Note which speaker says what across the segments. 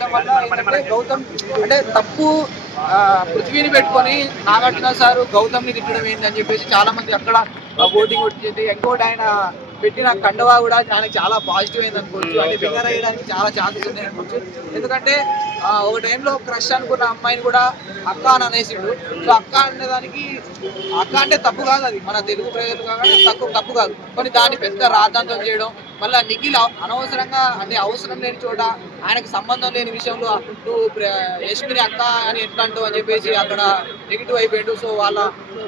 Speaker 1: చేయడం వల్ల ఏంటంటే గౌతమ్ అంటే తప్పు పృథ్వీని పెట్టుకొని నాగార్జున సార్ గౌతమ్ని తిట్టడం ఏంటని చెప్పేసి చాలా మంది అక్కడ ఓటింగ్ వచ్చింది ఇంకోటి ఆయన పెట్టిన కండవా కూడా ఆయనకి చాలా పాజిటివ్ అయింది అనుకోవచ్చు. అంటే విన్నర్ అయ్యడానికి చాలా ఛాన్సెస్ ఉన్నాయి అనుకోవచ్చు. ఎందుకంటే ఒక టైంలో క్రష్ అనుకున్న అమ్మాయిని కూడా అక్క అని అనేసిండు. సో అక్క అనేదానికి అక్క అంటే తప్పు కాదు అది. మన తెలుగు ప్రజలు కాబట్టి తక్కువ తప్పు కాదు. కానీ దాన్ని పెద్ద రాద్ధాంతం చేయడం మళ్ళీ నిఖిల్ అనవసరంగా అంటే అవసరం లేని చోట ఆయనకు సంబంధం లేని విషయంలో నువ్వు యశ్మిని అక్క అని ఎట్లా అంటావు అని చెప్పేసి అక్కడ నెగిటివ్ అయిపోయాడు. సో వాళ్ళ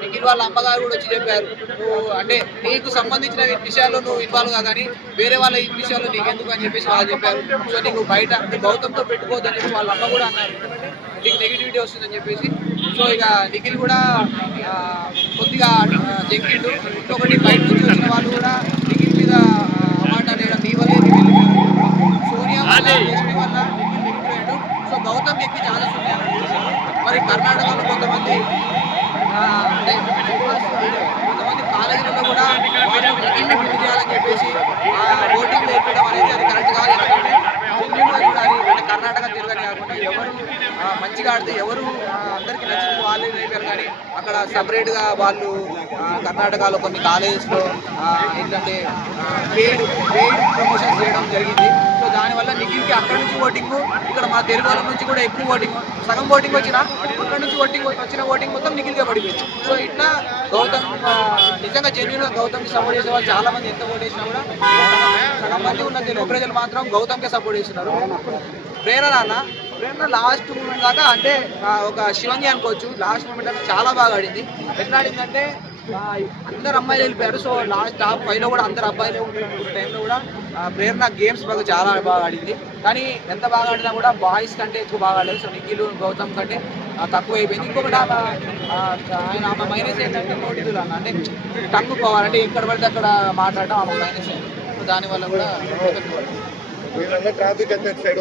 Speaker 1: నిఖిల్ వాళ్ళ అమ్మగారు కూడా వచ్చి చెప్పారు. నువ్వు అంటే నీకు సంబంధించిన విషయాల్లో నువ్వు ఇన్వాల్వ్ కానీ వేరే వాళ్ళ ఈ విషయాల్లో నీకు ఎందుకు అని చెప్పేసి వాళ్ళు చెప్పారు. సో నీకు బయట గౌతంతో గౌతమ్తో పెట్టుకోవద్దు అని చెప్పి వాళ్ళ అమ్మ కూడా అన్నారు. నీకు నెగిటివిటీ వస్తుందని చెప్పేసి. సో ఇక నిఖిల్ కూడా కొద్దిగా జంకిండు. ఇంకొకటి బయట నుంచి వచ్చిన వాళ్ళు కూడా నిఖిల్ మీద అమాట అనేయడం నీ వల్లే నిఖిల్ వెళ్ళాడు. సోనియా వల్ల వల్ల మిమ్మల్ని నెగిటివ్ సో గౌతమ్ ఎక్కి ఛాన్సెస్ ఉన్నాయని మరి కర్ణాటకలో కొంతమంది అంటే కొంతమంది కాలేజీలలో కూడా ఓటింగ్ చేయాలని చెప్పేసి ఓటింగ్ వేయడం అనేది అది కరెక్ట్ కాదు ఎందుకంటే జెన్యున్గా చూడాలి అంటే కర్ణాటక తెలుగని కాకుండా ఎవరు ఆ, మంచిగా ఆడితే ఎవరు అందరికీ నచ్చింది వాళ్ళే కానీ అక్కడ సపరేట్గా గా వాళ్ళు కర్ణాటకలో కొన్ని కాలేజెస్లో ఏంటంటే పెయిడ్ పెయిడ్ ప్రమోషన్ చేయడం జరిగింది. సో దానివల్ల నిఖిల్కి అక్కడ నుంచి ఓటింగ్ ఇక్కడ మా తెలుగు వాళ్ళ నుంచి కూడా ఎక్కువ ఓటింగ్ సగం ఓటింగ్ వచ్చిన అక్కడ నుంచి ఓటింగ్ వచ్చిన ఓటింగ్ మొత్తం నిఖిల్గా పడిపోయింది. సో ఇట్లా గౌతమ్ నిజంగా జెన్యున్ గౌతమ్కి సపోర్ట్ చేసే వాళ్ళు చాలా మంది ఎంత ఓట్ చేసినా కూడా సగం మంది ఉన్న తెలుగు ప్రజలు మాత్రం గౌతమ్కే సపోర్ట్ చేస్తున్నారు. ప్రేరణ ప్రేరణ లాస్ట్ మూమెంట్ దాకా అంటే ఆ, ఒక శివంగి అనుకోవచ్చు. లాస్ట్ మూమెంట్ దాకా చాలా బాగా ఆడింది. ఎట్లా ఆడిందంటే ఆ, అందరు అమ్మాయిలు వెళ్ళిపోయారు. సో లాస్ట్ టాప్ ఫైవ్లో కూడా అందరు అబ్బాయిలే ఉంటారు టైంలో కూడా ఆ, ప్రేరణ గేమ్స్ బాగా చాలా బాగా ఆడింది. కానీ ఎంత బాగా ఆడినా కూడా బాయ్స్ కంటే ఎక్కువ బాగా ఆడలేదు. సో నిఖిల్ గౌతమ్ కంటే తక్కువ అయిపోయింది. ఇంకొకటి ఆయన ఆమె మైనస్ ఏంటంటే నోటిదులు అన్న. అంటే టంగు పోవాలంటే ఎక్కడ పడితే అక్కడ మాట్లాడటం ఆమె మైనస్ అయింది దానివల్ల కూడా
Speaker 2: ట్రాఫిక్ అంతా సైడ్